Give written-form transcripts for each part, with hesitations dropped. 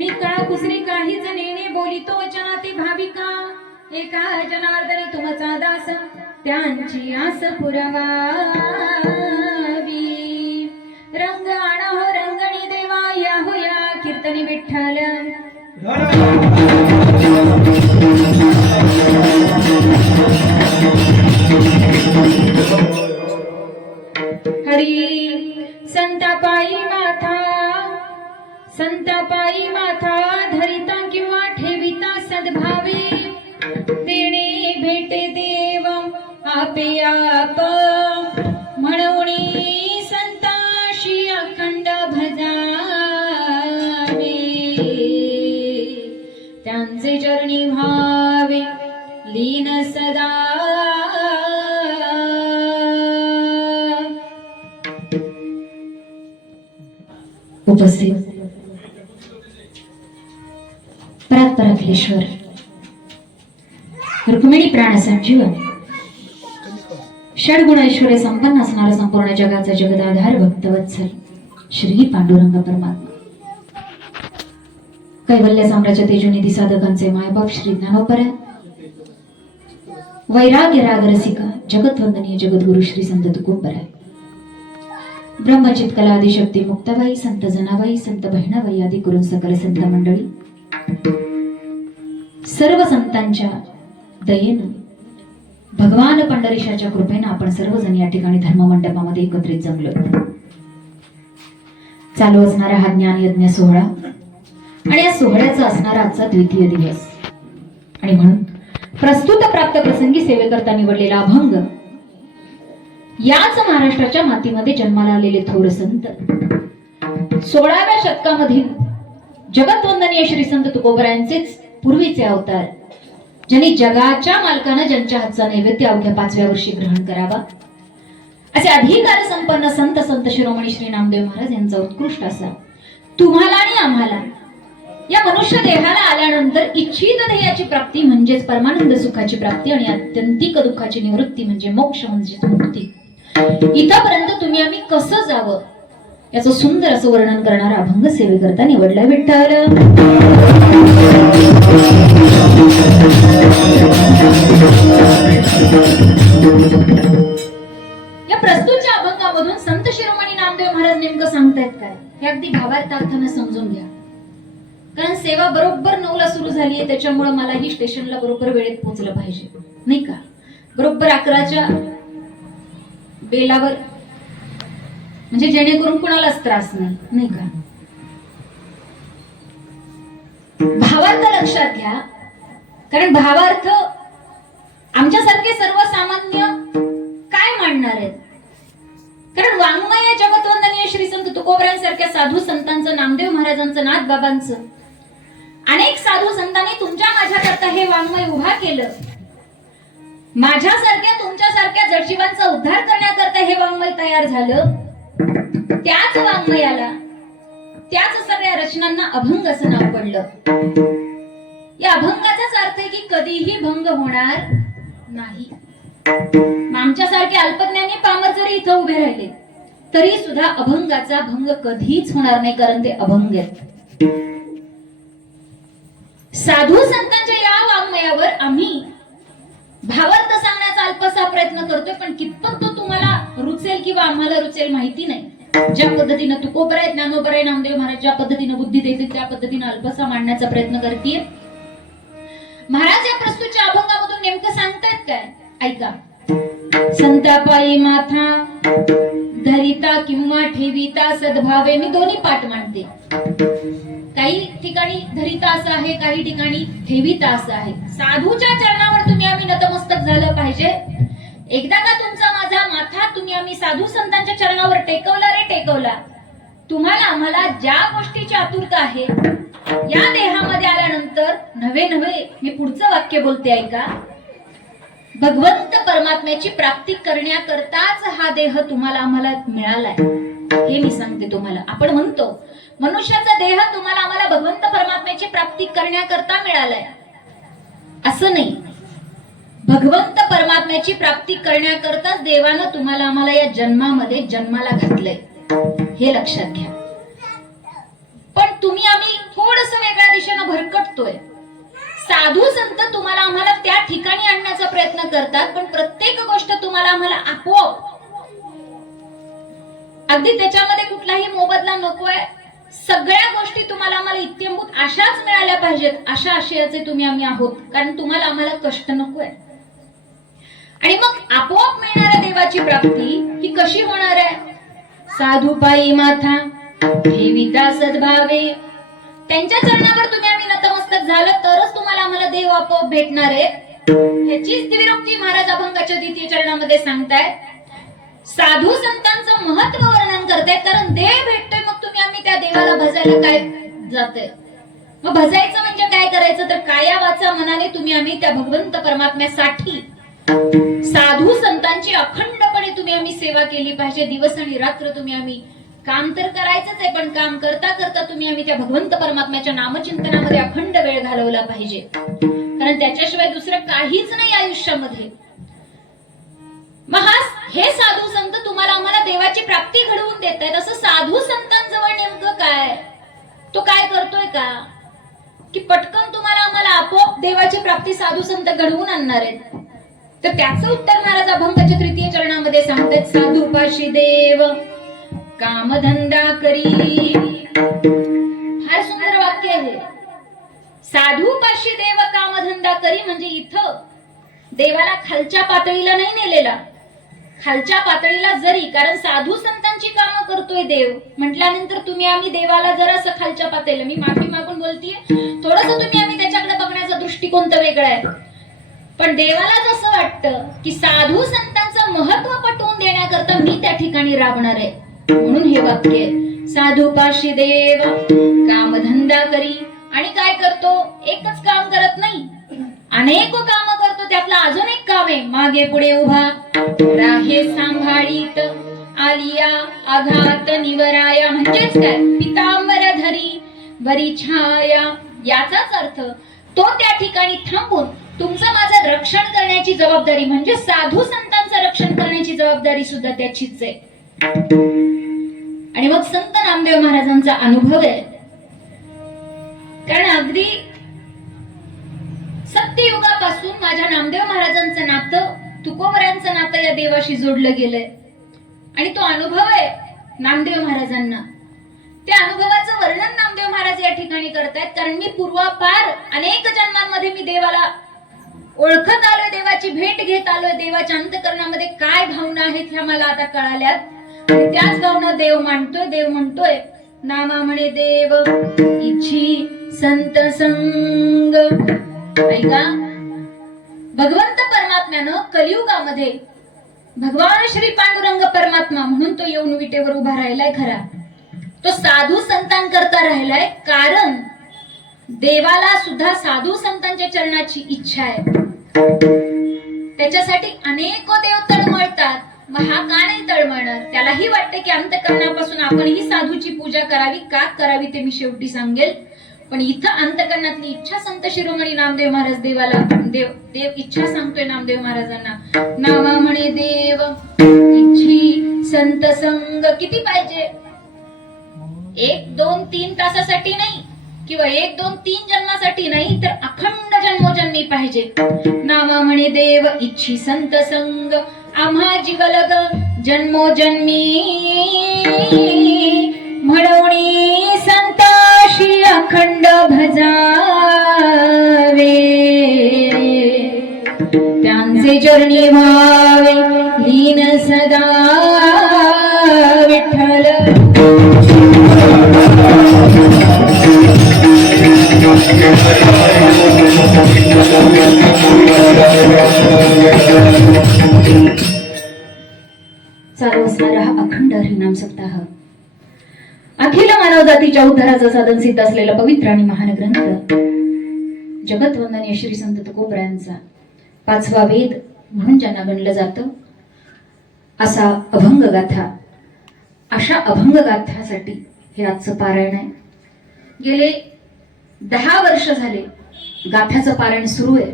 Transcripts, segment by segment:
मी काळ कुसरी काही जणीने बोलितो वचनाती भाविका एका जनार्दनी तुमचा दास त्यांची आस पुरवावी रंग आणा हो रंगणी देवा या हो या कीर्तनी विठ्ठल हरी संतापायी माथा धरिता किंवा ठेविता सद्भावे देणे भेटे देव आपे आप म्हणून संताशी अखंड भजावे त्यांचे चरणी भावे लीन सदा उपस्थित परात्पराखलेश्वर रुक्मिणी प्राण संजीवन षडगुण ऐश्वर्य संपन्न असणारा संपूर्ण जगाचा जगदाधार भक्तवत्सल श्री पांडुरंग परमात्मा कैवल्य साम्राज्य तेजोनिधी साधकांचे मायबाप श्री ज्ञानोपरा वैराग्य रागरसिका जगतवंदनीय जगद्गुरु श्री संत तुकोबराय ब्रह्मचित कला आदिशक्ती मुक्ताबाई संत जनाबाई संत बहिणाबाई आदी करून सकल संत मंडळी सर्व संतांच्या दयेनं भगवान पंढरीशाच्या कृपेनं आपण सर्वजण या ठिकाणी धर्ममंडपामध्ये एकत्रित जमलो. चालू असणारा हा ज्ञान यज्ञ सोहळा आणि या सोहळ्याचा असणारा आजचा द्वितीय दिवस आणि म्हणून प्रस्तुत प्राप्त प्रसंगी सेवेकरता निवडलेला अभंग याच महाराष्ट्राच्या मातीमध्ये जन्माला आलेले थोर संत 16व्या शतकामधील जगतवंदनीय श्री संत तुकोबरायांचेच पूर्वीचे अवतार ज्यांनी जगाच्या मालकानं ज्यांच्या हातचा नैवेद्य अवघ्या 5व्या वर्षी ग्रहण करावा असे अधिकार संपन्न संत शिरोमणी श्री नामदेव महाराज यांचा उत्कृष्ट असा तुम्हाला आणि आम्हाला या मनुष्य देहाला आल्यानंतर इच्छित ध्येयाची प्राप्ती म्हणजेच परमानंद सुखाची प्राप्ती आणि आत्यंतिक दुःखाची निवृत्ती म्हणजे मोक्ष म्हणजे मुक्ती इथपर्यंत तुम्ही आम्ही कसं जावं याचं सुंदर असं वर्णन करणारा अभंग सेवेकरता निवडला विठ्ठल. या प्रस्तुतच्या अभंगामधून संत शिरोमणी नामदेव महाराज नेमकं सांगतायत काय हे अगदी भावार्थानं समजून घ्या. कारण सेवा बरोबर 9ला सुरू झाली आहे त्याच्यामुळे मलाही स्टेशनला बरोबर वेळेत पोहोचलं पाहिजे नाही का. बरोबर 11च्या बेलावर म्हणजे जेणेकरून कुणालाच त्रास नाही का. भावार्थ लक्षात घ्या कारण भावार्थ आमच्यासारखे सर्वसामान्य काय मांडणार आहेत. कारण वाङ्मय जगतवंदनीय श्री संत तुकोबरायांसारख्या साधू संतांचं नामदेव महाराजांचं नाथ बाबांचं अनेक साधू संतांनी तुमच्या माझ्याकरता हे वाङ्मय उभा केलं. माझ्यासारख्या तुमच्यासारख्या जडजीवांचा उद्धार करण्याकरता हे वाङ्मय तयार झालं. त्याच वाङ्मयाला त्याच सगळ्या रचनांना अभंग असं नाव पडलं. या अभंगाचाच अर्थ आहे की कधीही भंग होणार नाही. आमच्यासारखे अल्पज्ञानी पामर जरी इथं उभे राहिले तरी सुद्धा अभंगाचा भंग कधीच होणार नाही कारण ते अभंग आहेत. साधू संतांच्या या वाङ्मयावर आम्ही भावार्थ सांगण्याचा अल्पसा प्रयत्न करतोय पण कितपत तो तुम्हाला रुचेल किंवा आम्हाला रुचेल माहिती नाही. ज्या पद्धतीनं तुकोबराय ज्ञानोबराय नामदेव महाराज ज्या पद्धतीनं बुद्धी देतील त्या पद्धतीनं अल्पसा मांडण्याचा प्रयत्न करते. महाराज या प्रस्तुतच्या अभंगामधून नेमकं सांगतात ऐका. संतापायी माथा धरिता किंवा ठेविता सद्भावे. मी दोन्ही पाठ मांडते. काही ठिकाणी धरिता असं आहे, काही ठिकाणी ठेविता असं आहे. साधूच्या चरणावर तुम्ही आम्ही नतमस्तक झालं पाहिजे. एकदा का तुमचा माझा माथा तुम्ही आम्ही साधू संतांच्या चरणावर टेकवला रे टेकवला. तुम्हाला आम्हाला ज्या गोष्टीची आतुरता आहे, या देहामध्ये आल्यानंतर नवे नवे, मी पुढचं वाक्य बोलते ऐका, भगवंत परमात्म्याची प्राप्ती करण्याकरताच हा देह तुम्हाला आम्हाला मिळालाय. हे मी सांगते तुम्हाला. आपण म्हणतो मनुष्याचा देह तुम्हाला आम्हाला भगवंत परमात्म्याची प्राप्ती करण्याकरता मिळालाय, असं नाही. भगवंत परमात्म्याची प्राप्ती करण्याकरताच देवानं तुम्हाला आम्हाला या जन्मामध्ये जन्माला घातलंय, हे लक्षात घ्या. पण तुम्ही आम्ही थोडस वेगळ्या दिशेनं भरकटतोय. साधू संत तुम्हाला आम्हाला त्या ठिकाणी आणण्याचा प्रयत्न करतात, पण प्रत्येक गोष्ट तुम्हाला आम्हाला आपोआप, अगदी त्याच्यामध्ये कुठलाही मोबदला नकोय. सगळ्या गोष्टी तुम्हाला आम्हाला इत्यंभूत अशाच मिळाल्या पाहिजेत, अशा आशयाचे तुम्ही आम्ही आहोत. कारण तुम्हाला आम्हाला कष्ट नकोय. आणि मग आपोआप मिळणाऱ्या देवाची प्राप्ती ही कशी होणार आहे? साधू पायी माथा ठेविता सद्भावे. त्यांच्या चरणावर तुम्ही आम्ही नतमस्तक झालं तरच तुम्हाला आम्हाला देव आपोआप भेटणार आहे. ह्याचीच द्विरुक्ती महाराज अभंगाच्या द्वितीय चरणामध्ये सांगताय. साधू संतांचं महत्व वर्णन करतायत. कारण देव भेटतोय, मग तुम्ही आम्ही त्या देवाला भजायला काय जातंय? मग भजायचं म्हणजे काय करायचं? तर काया वाचा मनाने तुम्ही आम्ही त्या भगवंत परमात्म्यासाठी साधू संतांची अखंडपणे तुम्ही आम्ही सेवा केली पाहिजे. दिवस आणि रात्र तुम्ही आम्ही काम तर करायचंच आहे, पण काम करता करता तुम्ही आम्ही त्या भगवंत परमात्म्याच्या नामचिंतनामध्ये अखंड वेळ घालवला पाहिजे. कारण त्याच्याशिवाय दुसरं काहीच नाही आयुष्यामध्ये. हे साधू संत तुम्हाला आम्हाला देवाची प्राप्ती घडवून देत आहेत. असं साधू संतांजवळ नेमकं काय? तो काय करतोय का की पटकन तुम्हाला आम्हाला आपोआप देवाची प्राप्ती साधू संत घडवून आणणार आहेत? तर त्याचं उत्तर महाराज अभंगाच्या तृतीय चरणामध्ये सांगतात. साधू पाशी देव कामधंदा करी. फार सुंदर वाक्य आहे. साधू पाशी देव कामधंदा करी म्हणजे इथं देवाला खालच्या पातळीला नाही नेलेला. खालच्या पातळीला जरी, कारण साधू संतांची कामं करतोय देव म्हटल्यानंतर तुम्ही आम्ही देवाला जरासं खालच्या पातळीला, मी माफी मागून बोलतीये, थोडस तुम्ही आम्ही त्याच्याकडे बघण्याचा दृष्टिकोन तर वेगळा आहे. पण देवाला जसं वाटतं की साधू संतांचं महत्व पटवून देण्याकरता मी त्या ठिकाणी राबणार आहे, म्हणून हे वाक्य साधू पाशी देव कामधंदा करी. आणि काय करतो? एकच काम करत नाही, अनेक काम करतो. त्यातला अजून एक काम आहे, मागे पुढे उभा राहे सांभाळीत आलिया आघात निवराया. म्हणजेच काय? पितांबर धरी वरी छाया. याचाच अर्थ तो त्या ठिकाणी थांबून तुमचं माझं रक्षण करण्याची जबाबदारी, म्हणजे साधू संतांचं रक्षण करण्याची जबाबदारी सुद्धा त्याचीच आहे. आणि मग संत नामदेव महाराजांचा अनुभव आहे. कारण अगदी सत्ययुगापासून माझ्या नामदेव महाराजांचं नातं, तुकोबरांचं नातं या देवाशी जोडलं गेलंय. आणि तो अनुभव आहे नामदेव महाराजांना. त्या अनुभवाचं वर्णन नामदेव महाराज या ठिकाणी करतायत. कारण मी पूर्वापार अनेक जन्मांमध्ये मी देवाला ओळखत आलोय, देवाची भेट घेत आलोय. देवाच्या अंतःकरणामध्ये काय भावना आहेत ह्या मला आता कळाल्यात. आणि त्याच भावना देव मांडतोय. देव म्हणतोय, नामा म्हणे देव इच्छी संत संग. ऐका, भगवंत परमात्म्यानं कलियुगामध्ये भगवान श्री पांडुरंग परमात्मा म्हणून तो येऊन विटेवर उभा राहिलाय. खरा तो साधू संतांकरता राहिलाय. कारण देवाला सुद्धा साधू संतांच्या चरणाची इच्छा आहे. त्याच्यासाठी अनेक देव तळमळतात. मग हा का नाही तळमळणार? त्यालाही वाटतं की अंतःकरणापासून आपण ही साधूची पूजा करावी. का करावी ते मी शेवटी सांगेल. पण इथं अंतःकरणातली इच्छा संत शिरोमणी नामदेव महाराज देवाला देव इच्छा सांगतोय नामदेव महाराजांना. नामा म्हणे देव इच्छी संत संग. किती पाहिजे? 1, 2, 3 तासासाठी नाही, किंवा 1, 2, 3 जन्मासाठी नाही, तर अखंड जन्मोजन्मी पाहिजे. नामा म्हणे देव इच्छी संत संग. आम्हा जीवलग जन्मोजन्मी म्हणून संताशी अखंड भजावे. त्यांचे चरणी व्हावे लीन सदा विठ्ठल. चालू असणारा हा अखंड हरिनाम सप्ताह अखिल मानव जातीच्या उद्धाराचं साधन सिद्ध असलेला पवित्र आणि महान ग्रंथ जगतवंदनीय श्री संत तुकोबरायांचा 5वा वेद म्हणून ज्यांना गणलं जातं असा अभंग गाथा, अशा अभंग गाथासाठी हे आजचं पारायण आहे. गेले 10 वर्ष झाले गाथाचं पारायण सुरू आहे.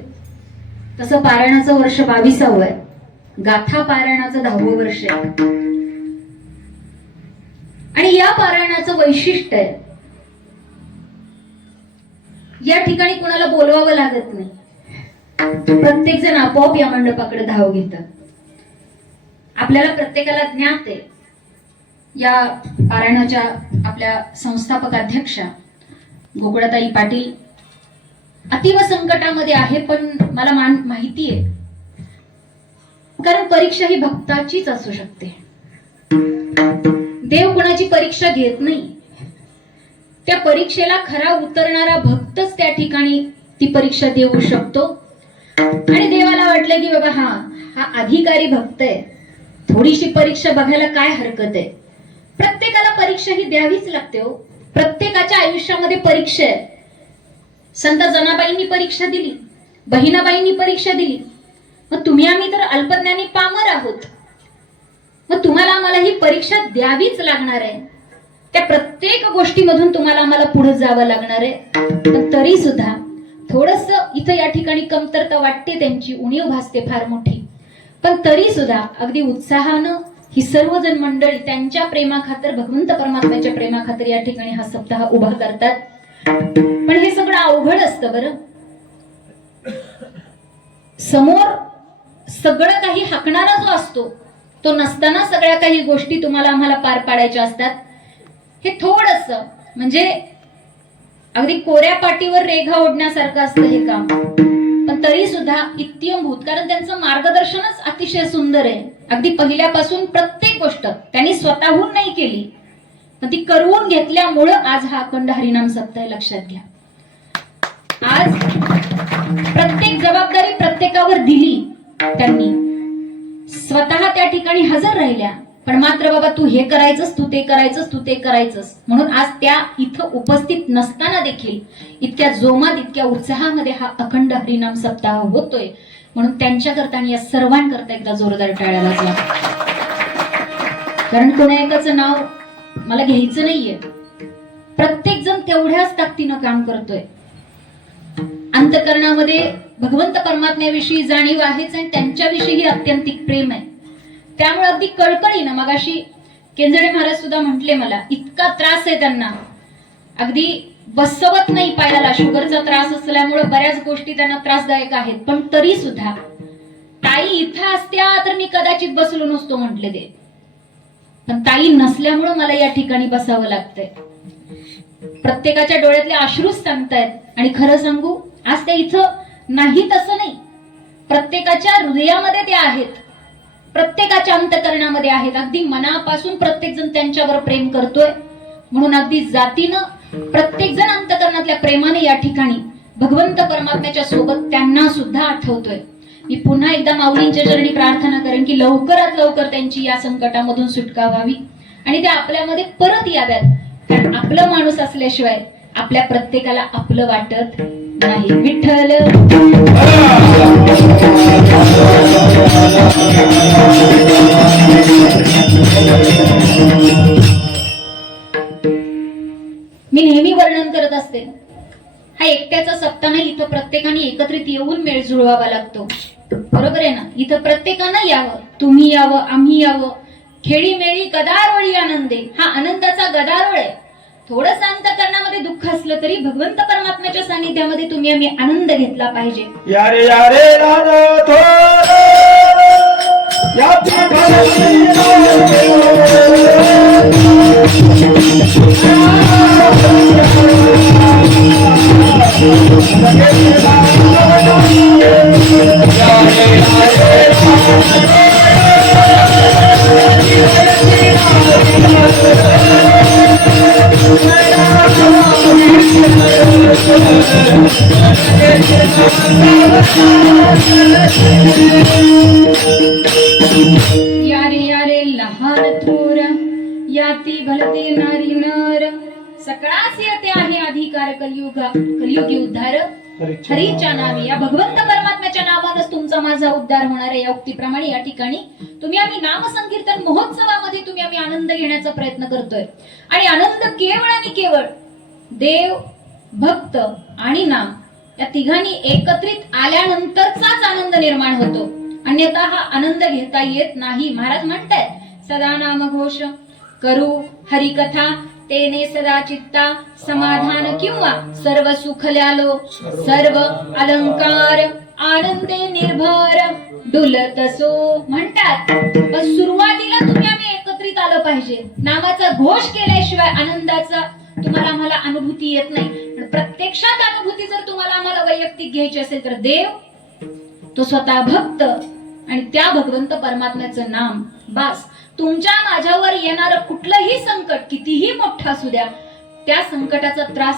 तसं पारायणाचं वर्ष 22वं आहे. गाथा पारायणाचं 10वं वर्ष आहे. आणि या पारायणाचं वैशिष्ट्य आहे, या ठिकाणी कोणाला बोलवावं लागत नाही. प्रत्येक जण आपोआप या मंडपाकडे धाव घेतात. आपल्याला प्रत्येकाला ज्ञात आहे, या पारायणाच्या आपल्या संस्थापक अध्यक्षा गोकुळाताई पाटील अतिव संकटामध्ये आहे, पण मला माहिती आहे, कारण परीक्षा ही भक्ताचीच असू शकते. देव कोणाची परीक्षा घेत नाही. त्या परीक्षेला खरा उतरणारा भक्तच त्या ठिकाणी ती परीक्षा देऊ शकतो. आणि देवाला वाटलं की बाबा हा अधिकारी भक्त आहे, थोडीशी परीक्षा बघायला काय हरकत आहे. प्रत्येकाला परीक्षा ही द्यावीच लागते हो. प्रत्येकाच्या आयुष्यामध्ये परीक्षा आहे. संत जनाबाईंनी परीक्षा दिली, बहिणाबाईंनी परीक्षा दिली. मग तुम्ही आम्ही तर अल्पज्ञानी पामर आहोत. मग तुम्हाला आम्हाला ही परीक्षा द्यावीच लागणार आहे. त्या प्रत्येक गोष्टीमधून तुम्हाला आम्हाला पुढे जावं लागणार आहे. पण तरी सुद्धा थोडस इथं या ठिकाणी कमतरता वाटते, त्यांची उणीव भासते फार मोठी. पण तरी सुद्धा अगदी उत्साहानं ही सर्वजण मंडळी त्यांच्या प्रेमाखातर, भगवंत परमात्म्याच्या प्रेमाखातर या ठिकाणी हा सप्ताह उभा करतात. पण हे सगळं अवघड असतं बरं. समोर सगळं काही हाकणारा जो असतो तो नसताना सगळ्या काही गोष्टी तुम्हाला आम्हाला पार पाडायच्या असतात. हे थोडस म्हणजे अगदी कोऱ्या पाटीवर रेघा ओढण्यासारखं असतं हे काम. पण तरी सुद्धा इत्यंभूत, कारण त्यांचं मार्गदर्शनच अतिशय सुंदर आहे. अगदी पहिल्यापासून प्रत्येक गोष्ट त्यांनी स्वतःहून नाही केली, पण ती करवून घेतल्यामुळं आज हा अखंड हरिनाम सप्ताह लक्षात घ्या. आज प्रत्येक जबाबदारी प्रत्येकावर दिली त्यांनी, स्वतः त्या ठिकाणी हजर राहिल्या. पण मात्र बाबा तू हे करायचंस, तू ते करायचंस, तू ते करायचंस म्हणून आज त्या इथं उपस्थित नसताना देखील इतक्या जोमात, इतक्या उत्साहामध्ये हा अखंड हरिनाम सप्ताह होतोय. म्हणून त्यांच्याकरता आणि या सर्वांकरता एकदा जोरदार टाळ्या वाजवा. कारण कोणा एकाचं नाव मला घ्यायचं नाहीये. प्रत्येक जण तेवढ्याच ताकदीनं काम करतोय. अंतकरणामध्ये भगवंत परमात्म्याविषयी जाणीव आहेच आणि त्यांच्याविषयी अत्यंतिक प्रेम आहे. त्यामुळे अगदी कळकळीनं, मगाशी केंजळे महाराज सुद्धा म्हटले मला, इतका त्रास आहे त्यांना, अगदी बसवत नाही पायाला. शुगरचा त्रास असल्यामुळे बऱ्याच गोष्टी त्यांना त्रासदायक आहेत. पण तरी सुद्धा ताई इथं असत्या तर मी कदाचित बसलो नसतो म्हटले ते. पण ताई नसल्यामुळे मला या ठिकाणी बसावं लागतंय. प्रत्येकाच्या डोळ्यातले अश्रूच सांगतायत. आणि खरं सांगू, आज त्या इथं नाही तसं नाही, प्रत्येकाच्या हृदयामध्ये ते आहेत, प्रत्येकाच्या अंतकरणामध्ये आहेत. अगदी मनापासून प्रत्येक जण त्यांच्यावर प्रेम करतोय. म्हणून अगदी जातीनं प्रत्येक जण अंतकरणातल्या प्रेमाने या ठिकाणी भगवंत परमात्म्याच्या सोबत त्यांना सुद्धा आठवतोय. मी पुन्हा एकदा माऊलींच्या चरणी प्रार्थना करेन की लवकरात लवकर त्यांची या संकटामधून सुटका व्हावी आणि ते आपल्यामध्ये परत याव्यात. कारण आपलं माणूस असल्याशिवाय आपल्या प्रत्येकाला आपलं वाटत नाही. विठ्ठल मी नेहमी वर्णन करत असते, हा एकट्याचा सप्ताह नाही. इथं प्रत्येकाने एकत्रित येऊन मेळ जुळवावा लागतो. बरोबर आहे ना. इथं प्रत्येकानं यावं, तुम्ही यावं, आम्ही यावं. खेळी मेळी गदारोळी आनंदे, हा आनंदाचा गदारोळ आहे. थोडं अंतकरणामध्ये दुःख असलं तरी भगवंत परमात्म्याच्या सानिध्यामध्ये तुम्ही आम्ही आनंद घेतला पाहिजे. यारे यारे या यारे लहान थोर याती भलते नारी नर सकळाच येते आहे अधिकार कलियुगी उद्धार हरीच्या नावे या भगवंत परमात्म्याच्या नावानच तुमचा माझा उद्धार होणार आहे. या उक्तीप्रमाणे या ठिकाणी तुम्ही आम्ही नाम संकीर्तन महोत्सवामध्ये तुम्ही आम्ही आनंद घेण्याचा प्रयत्न करतोय आणि आनंद केवळ आणि केवळ देव भक्त आणि नाम या तिघांनी एकत्रित आल्यानंतरचाच आनंद निर्माण होतो, अन्यथा हा आनंद घेता येत नाही. महाराज म्हणतात सदा नाम घोष करू हरिकथा तेने सदा चित्ता समाधान किंवा सर्व सुखल्यालो सर्व अलंकार आनंदे निर्भर डुलतसो म्हणतात. पण सुरुवातीला तुम्ही आम्ही एकत्रित आलं पाहिजे. नामाचा घोष केल्याशिवाय आनंदाचा तुम्हाला आम्हाला अनुभूती येत नाही. पण प्रत्यक्षात अनुभूती जर तुम्हाला आम्हाला वैयक्तिक घ्यायची असेल तर देव तो स्वतः भक्त आणि त्या भगवंत परमात्म्याचं नाम बास. तुमच्या माझ्यावर येणारं कुठलंही संकट कितीही मोठं असू द्या त्या संकटाचा त्रास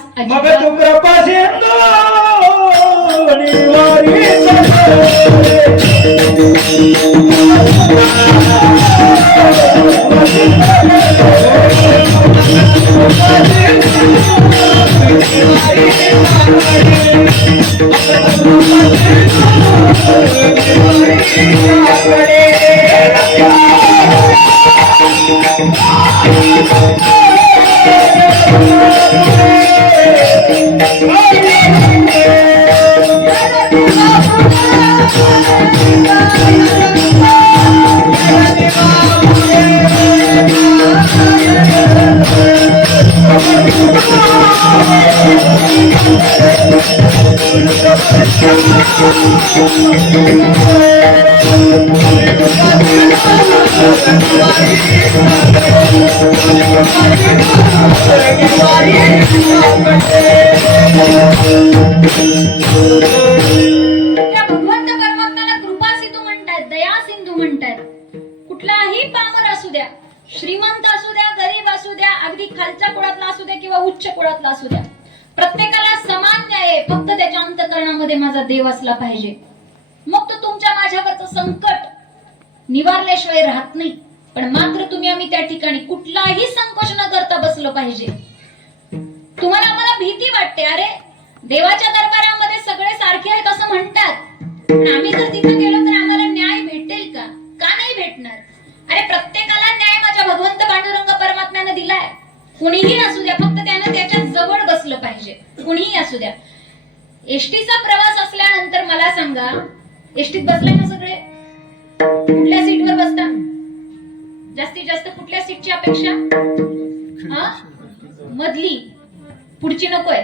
भगवंत परमात्म्याला कृपा सिंधू म्हणतात, दया सिंधू म्हणतात. कुठलाही पामर असू द्या, श्रीमंत असू द्या, गरीब असू द्या, अगदी खालच्या कुळातला असू द्या किंवा उच्च कुळातला असू द्या, प्रत्येकाला समान न्याय आहे. फक्त त्याच्या अंतःकरणामध्ये माझा देव असला पाहिजे. मग तो तुमच्या माझ्यावरचं संकट निवारल्याशिवाय राहत नाही. पण मात्र तुम्ही आम्ही त्या ठिकाणी कुठलाही संकोच न करता बसलो पाहिजे. तुम्हाला आम्हाला भीती वाटते, अरे देवाच्या दरबारामध्ये सगळे सारखे आहेत असं म्हणतात, पण आम्ही जर तिथे गेलो तर आम्हाला न्याय भेटेल का? का नाही भेटणार? अरे प्रत्येकाला न्याय माझ्या भगवंत पांडुरंग परमात्म्याने दिलाय. कुणीही असू द्या, फक्त त्यानं त्याच्या जवळ बसलं पाहिजे. कुणीही असू द्या. एसटीचा प्रवास असल्यानंतर मला सांगा, एसटीत बसलाय ना सगळे? कुठल्या सीटवर बसता? जास्तीत जास्त कुठल्या सीटची अपेक्षा? मधली, पुढची नकोय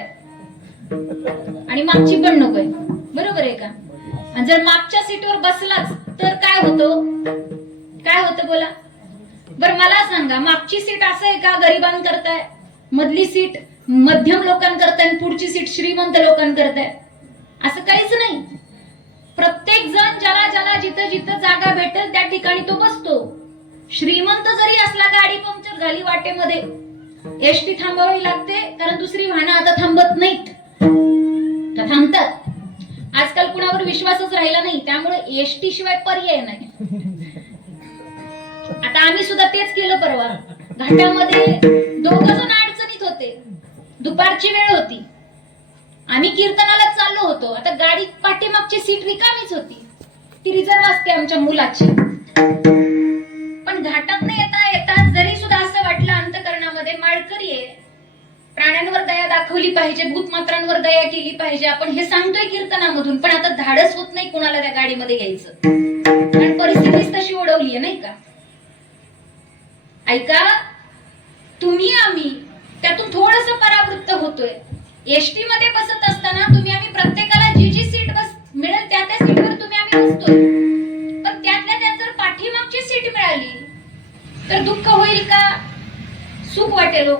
आणि मागची पण नकोय, बरोबर आहे का? आणि जर मागच्या सीटवर बसलाच तर काय होतं? काय होतं बोला बरं, मला सांगा. मागची सीट असं आहे का गरिबांकरताय, मधली सीट मध्यम लोकांकरताय आणि पुढची सीट श्रीमंत लोकांकरताय? असं काहीच नाही. प्रत्येक जण ज्याला ज्याला जिथं जिथं जागा भेटेल त्या ठिकाणी तो बसतो. श्रीमंत जरी असला, गाडी पंक्चर झाली वाटेमध्ये, एसटी थांबवावी लागते, कारण दुसरी वाहनं आता थांबत नाहीत का थांबतात? आजकाल कुणावर विश्वासच राहिला नाही, त्यामुळे एसटी शिवाय पर्याय नाही. आता आम्ही सुद्धा तेच केलं. परवा घाटामध्ये 2 जण अडचणीत होते. दुपारची वेळ होती, आम्ही कीर्तनाला चाललो होतो. आता गाडी पाठीमागची सीट रिकामीच होती, ती रिझर्व असते आमच्या मुलाची. पण घाटात न येता येता जरी सुद्धा असं वाटलं अंतःकरणामध्ये, माळकरी आहे, प्राण्यांवर दया दाखवली पाहिजे, भूतमात्रांवर दया केली पाहिजे, आपण हे सांगतोय कीर्तनामधून, पण आता धाडस होत नाही कुणाला त्या गाडीमध्ये घ्यायचं, कारण परिस्थितीच तशी ओढवली आहे, नाही का? ऐका, तुम्ही आम्ही त्यातून थोडस परावृत्त होतोय. एसटी मध्ये बसत असताना तुम्ही आम्ही प्रत्येकाला जी जी सीट मिळेल त्या त्या सीटवर तुम्ही आम्ही बसतोय. पण त्यातल्या त्यात जर पाठीमागची सीट मिळाली तर दुःख होईल का सुख वाटेल?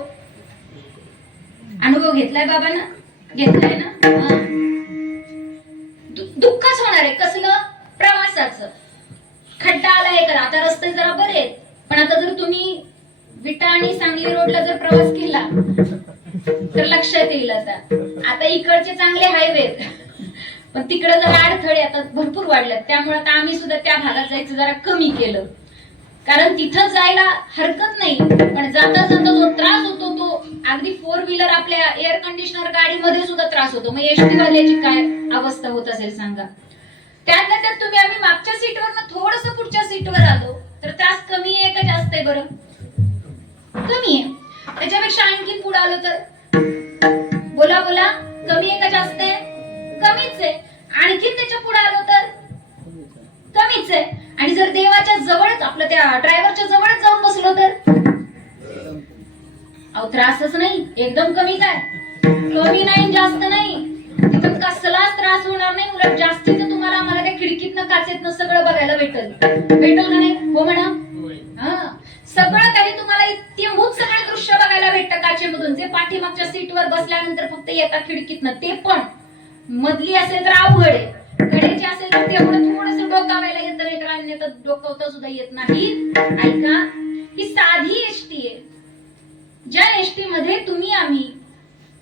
अनुभव घेतलाय बाबांना, घेतलाय ना? दुःखच होणार आहे. कसलं? प्रवास त्रासाचं. खड्डा आला हे करा, आता रस्ते जरा बरे आहेत, पण आता जर तुम्ही विटा आणि सांगली रोडला जर प्रवास केला तर लक्षात येईल. आता इकडचे चांगले हायवे आहेत, पण तिकडे जरा अडथळे आता भरपूर वाढल्यात. त्यामुळे आता आम्ही सुद्धा त्या भागात जायचं जरा कमी केलं, कारण तिथं जायला हरकत नाही, पण जाता जाता जो त्रास होतो तो अगदी 4 व्हीलर आपल्या एअर कंडिशनर गाडीमध्ये सुद्धा त्रास होतो. मग एसटी वाल्याची काय अवस्था होत असेल सांगा. त्यानंतर तुम्ही आम्ही मागच्या सीटवर थोडस पुढच्या सीटवर आलो तर त्रास कमी आहे का जास्त आहे? बरं कमी आहे. त्याच्यापेक्षा आणखी पुढे आलो तर बोला बोला, कमी आहे का जास्त आहे? कमीच आहे. आणखीन त्याच्या पुढे आलो तर कमीच आहे. आणि जर देवाच्या जवळच आपलं त्या ड्रायव्हरच्या जवळच जाऊन बसलो तर अहो त्रासच नाही. एकदम कमी काय? कमी नाही जास्त नाही. तिथं कसलाच त्रास होणार नाही. उलट जास्तीचं तुम्हाला आम्हाला त्या खिडकीतनं काचेतनं सगळं बघायला भेटेल. भेटेल का नाही? हो म्हणा. हा, सगळं काही तुम्हाला इत्यंभूत सगळे दृश्य बघायला भेटतं काचेमधून, जे पाठीमागच्या सीटवर बसल्यानंतर फक्त एका खिडकीतनं, ते पण मधली असेल तर अवघड आहे, कडेची असेल तर तेवढं थोडंसं डोकावायला येतं, नाही तर अन्यथा डोकावता सुद्धा येत नाही. ऐका, ही साधी एसटी आहे, ज्या एसटी मध्ये तुम्ही आम्ही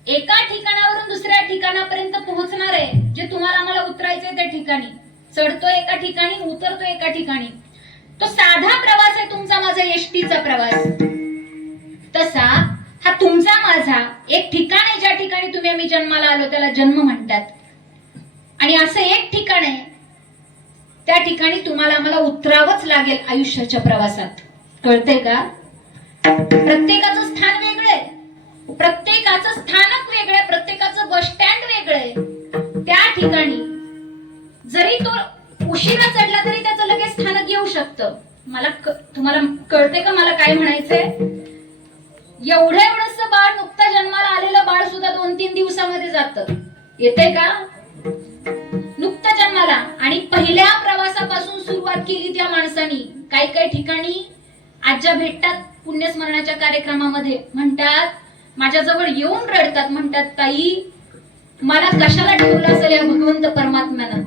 एका ठिकाणावरून दुसऱ्या ठिकाणापर्यंत पोहोचणार आहे. जे तुम्हाला आम्हाला उतरायचंय त्या ठिकाणी, चढतो एका ठिकाणी, उतरतो एका ठिकाणी. तो साधा प्रवास आहे तुमचा माझा एसटीचा प्रवास. तसा हा तुमचा माझा एक ठिकाण आहे, ज्या ठिकाणी तुम्ही आम्ही जन्माला आलो त्याला जन्म म्हणतात. आणि असं एक ठिकाण आहे, त्या ठिकाणी तुम्हाला आम्हाला उतरावंच लागेल आयुष्याच्या प्रवासात. कळतंय का? प्रत्येकाचं स्थान वेगळं आहे, प्रत्येकाचं स्थानक वेगळं आहे, प्रत्येकाचं बस स्टँड वेगळं आहे. त्या ठिकाणी जरी तो उशिरा चढला तरी त्याचं लगेच स्थानक येऊ शकतं. तुम्हाला कळतंय का मला काय म्हणायचंय? एवढंसं बाळ, नुकतं जन्माला आलेलं बाळ सुद्धा 2-3 दिवसामध्ये जातं. येतंय का? नुकतं जन्माला. आणि पहिल्या प्रवासापासून सुरुवात केली त्या माणसानी. काही ठिकाणी आज्या भेटतात पुण्यस्मरणाच्या कार्यक्रमामध्ये, म्हणतात माझ्याजवळ येऊन रडतात, म्हणतात ताई मला कशाला ठेवलं असेल या भगवंत परमात्म्यानं,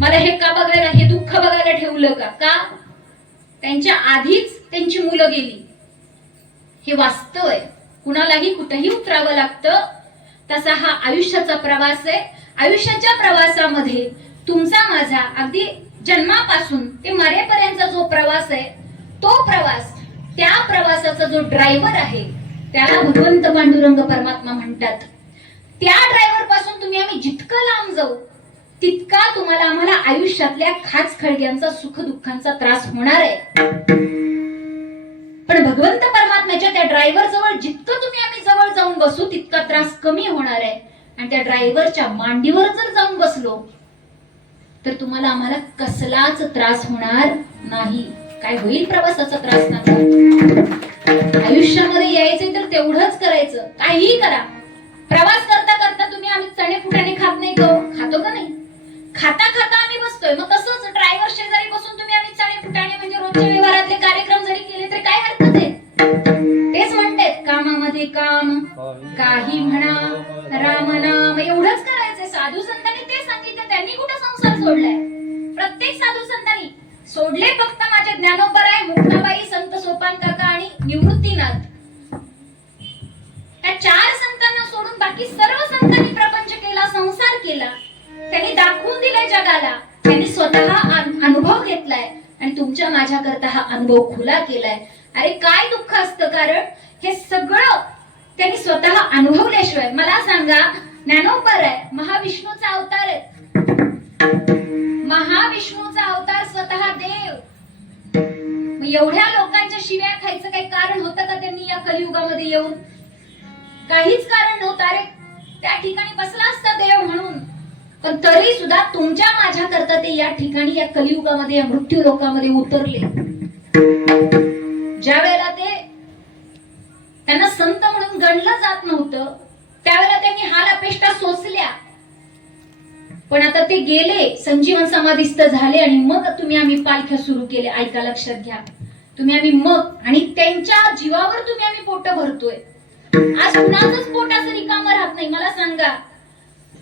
मला हे का बघायला, हे दुःख बघायला ठेवलं का? का? त्यांच्या आधीच त्यांची मुलं गेली. हे वास्तव आहे. कुणालाही कुठेही उतरावं लागतं. तसा हा आयुष्याचा प्रवास आहे. आयुष्याच्या प्रवासामध्ये तुमचा माझा अगदी जन्मापासून ते मरेपर्यंतचा जो प्रवास आहे, तो प्रवास, त्या प्रवासाचा जो ड्रायव्हर आहे त्याला भगवंत पांडुरंग परमात्मा म्हणतात. त्या ड्रायव्हर पासून तुम्ही आम्ही जितकं लांब जाऊ तितका तुम्हाला आम्हाला आयुष्यातल्या खाच खळग्यांचा, सुख दुःखांचा त्रास होणार आहे. पण भगवंत परमात्म्याच्या त्या ड्रायव्हर जवळ जितकं तुम्ही आम्ही जवळ जाऊन बसू तितका त्रास कमी होणार आहे. आणि त्या ड्रायव्हरच्या मांडीवर जर जाऊन बसलो तर तुम्हाला आम्हाला कसलाच त्रास होणार नाही. काय होईल प्रवासाचा त्रास सांगा? आयुष्यामध्ये यायचंय तर तेवढंच करायचं, काहीही करा. प्रवास करता करता तुम्ही आम्ही चणे फुटाणे खात नाही, खातो का नाही? खाता खाता आम्ही बसतोय. मग तसंच ड्रायव्हर शेजारी बसून तुम्ही आम्ही चणे फुटाणे म्हणजे रोजच्या व्यवहारातले कार्यक्रम जरी केले तरी काय हरकत आहे? तेच म्हणतात कामामध्ये काम, काही म्हणा राम नाम, एवढंच करायचंय. साधू संतांनी ते सांगितलं, त्यांनी कुठे संसार सोडलाय? प्रत्येक साधू संतांनी सोडले फक्त माझे ज्ञानोबराय, मुक्ताबाई, संत सोपान काका आणि निवृत्तीनाथ. त्या 4 संतांना सोडून बाकी सर्व संतांनी प्रपंच केला, संसार केला. त्यांनी दाखवून दिलंय जगाला, त्यांनी स्वतः अनुभव घेतलाय आणि तुमच्या माझ्या करता हा अनुभव खुला केलाय. अरे काय दुःख असतं, कारण हे सगळं त्यांनी स्वतः अनुभवल्याशिवाय. मला सांगा, ज्ञानोबर आहे, महाविष्णूचा अवतार आहे, महाविष्णूचा अवतार स्वतः देव. मग एवढ्या लोकांच्या शिव्या खायचं काही कारण होतं का त्यांनी या कलियुगामध्ये येऊन? काहीच कारण नव्हतं. अरे त्या ठिकाणी बसला असता देव म्हणून, पण तरी सुद्धा तुमच्या माझ्या करता ते या ठिकाणी या कलियुगामध्ये, या मृत्यू लोकामध्ये उतरले. ज्या वेळेला ते त्यांना संत म्हणून गणलं जात नव्हतं त्यावेळेला त्यांनी हाल अपेष्टा सोसल्या. पण आता ते गेले, संजीवन समाधीस्थ झाले आणि मग तुम्ही आम्ही पालख्या सुरू केल्या. ऐका, लक्षात घ्या, तुम्ही आम्ही मग, आणि त्यांच्या जीवावर तुम्ही आम्ही पोट भरतोय. आज कुणाचंच पोट असं रिकामं राहत नाही. मला सांगा,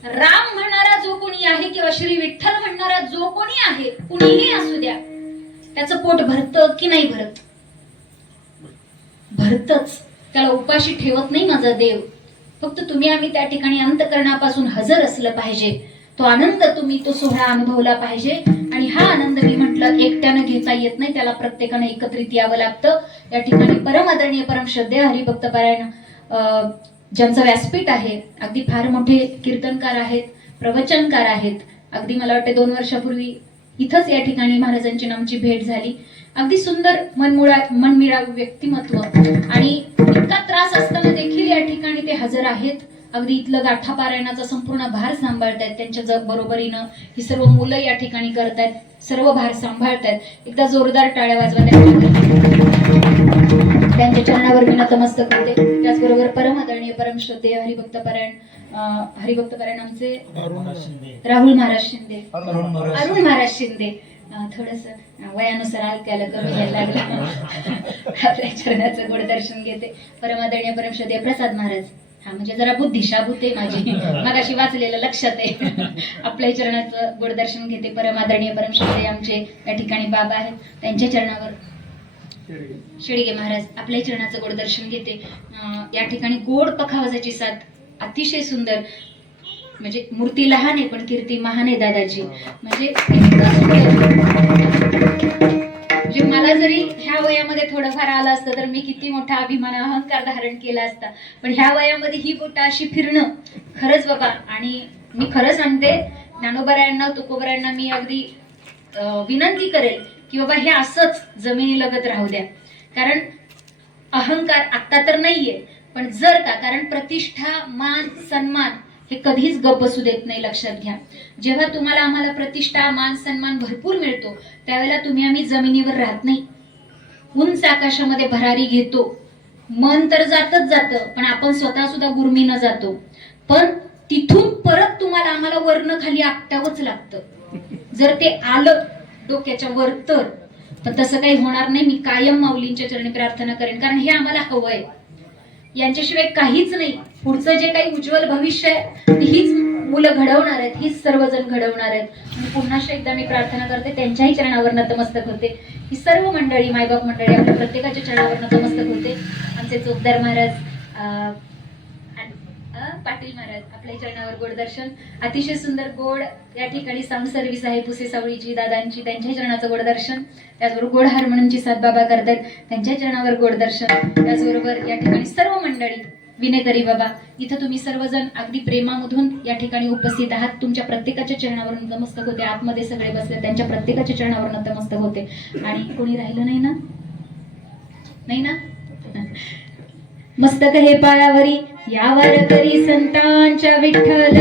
राम म्हणणारा जो कोणी आहे किंवा श्री विठ्ठल म्हणणारा जो कोणी आहे, कुणीही असू द्या, त्याचं पोट भरतं की नाही भरत? भरतच. त्याला उपाशी ठेवत नाही माझा देव. फक्त तुम्ही आम्ही त्या ठिकाणी अंतःकरणापासून हजर असलं पाहिजे. तो आनंद तुम्ही तो सोहळा अनुभवला पाहिजे. आणि हा आनंद मी म्हटलं एकट्यानं घेता येत नाही, त्याला प्रत्येकाने एकत्रित यावं लागतं. या ठिकाणी परम आदरणीय परम श्रद्धेय हरिभक्त पारायण ज्यांचं व्यासपीठ आहे, अगदी फार मोठे कीर्तनकार आहेत, प्रवचनकार आहेत. अगदी मला वाटते 2 वर्षापूर्वी इथंच या ठिकाणी महाराजांची आमची भेट झाली. अगदी सुंदर मनमिळावू व्यक्तिमत्व आणि इतका त्रास असताना देखील या ठिकाणी ते हजर आहेत. अगदी इथलं गाठा पारायणाचा संपूर्ण भार सांभाळतायत. त्यांच्या बरोबरीनं ही सर्व मुलं या ठिकाणी करतायत, सर्व भार सांभाळतायत. एकदा जोरदार टाळ्या वाजवा त्यांच्या चरणावर मी नतमस्तक होते. त्याचबरोबर परम आदरणीय परम श्रद्धेय हरिभक्त पारायण आमचे राहुल महाराज शिंदे, अरुण महाराज शिंदे. थोडस वयानुसार ऐकायला कमी यायला लागलं. आपल्या चरणाचं गोड दर्शन घेते. परम आदरणीय परम श्रद्धेय प्रसाद महाराज. हा म्हणजे जरा बुद्धिशाबूत आहे माझी, मगाशी वाचलेलं लक्षात आहे. आपल्या चरणाचं गोड दर्शन घेते. परम आदरणीय परम श्रद्धेय आमचे या ठिकाणी बाबा आहेत, त्यांच्या चरणावर शेळगे महाराज आपल्या चरणाचं गोड दर्शन घेते. या ठिकाणी गोड पखावाजाची साथ अतिशय सुंदर. म्हणजे मूर्ती लहान आहे पण कीर्ती महान आहे दादाची. म्हणजे मला जरी ह्या वयामध्ये थोडंफार आलं असतं तर मी किती मोठा अभिमान अहंकार धारण केला असता, पण ह्या वयामध्ये ही बोटं अशी फिरणं खरंच बाबा. आणि मी खरं सांगते, ज्ञानोबरायांना तुकोबरायांना मी अगदी विनंती करेल की बाबा हे असंच जमिनीलगत राहू द्या. कारण अहंकार आत्ता तर नाहीये, पण जर का, कारण प्रतिष्ठा मान सन्मान हे कधीच गप बसू देत नाही. लक्षात घ्या, जेव्हा तुम्हाला आम्हाला प्रतिष्ठा मान सन्मान भरपूर मिळतो त्यावेळेला तुम्ही आम्ही जमिनीवर राहत नाही, उंच आकाशामध्ये भरारी घेतो. मन तर जातच जातं, पण आपण स्वतः सुद्धा गुरमीनं जातो. पण तिथून परत तुम्हाला आम्हाला वरनं खाली आपटावंच लागतं जर ते आलं डोक्याच्या वर तर. पण तसं काही होणार नाही. मी कायम माऊलींच्या चरणी प्रार्थना करेन, कारण हे आम्हाला हवंय. यांच्याशिवाय काहीच नाही. पुढचं जे काही उज्ज्वल भविष्य आहे हीच मुलं घडवणार आहेत, हीच सर्वजण घडवणार आहेत. आणि पुन्हा एकदा मी प्रार्थना करते, त्यांच्याही चरणावर नतमस्तक होते. ही सर्व मंडळी, मायबाप मंडळी आपल्या प्रत्येकाच्या चरणावर नतमस्तक होते. आमचे चोपदार महाराज, पाटील महाराज आपल्या चरणावर गोड दर्शन. अतिशय सुंदर गोड या ठिकाणी साऊंड सर्व्हिस आहे पुसे सावळीची दादांची, त्यांच्या चरणाचं गोड दर्शन. त्याचबरोबर गोड हार्मोनियमची साथ बाबा करतात, त्यांच्या चरणावर गोड दर्शन. त्याचबरोबर या ठिकाणी सर्व मंडळी विनेकरी बाबा, इथं तुम्ही सर्वजण अगदी प्रेमामधून या ठिकाणी उपस्थित आहात. तुमच्या प्रत्येकाच्या चरणावर नतमस्तक होते. आतमध्ये सगळे बसले, त्यांच्या प्रत्येकाच्या चरणावर नतमस्तक होते. आणि कोणी राहिलं नाही ना? नाही ना? मस्तक हे पायावरी या वारकरी संतांच्या विठ्ठल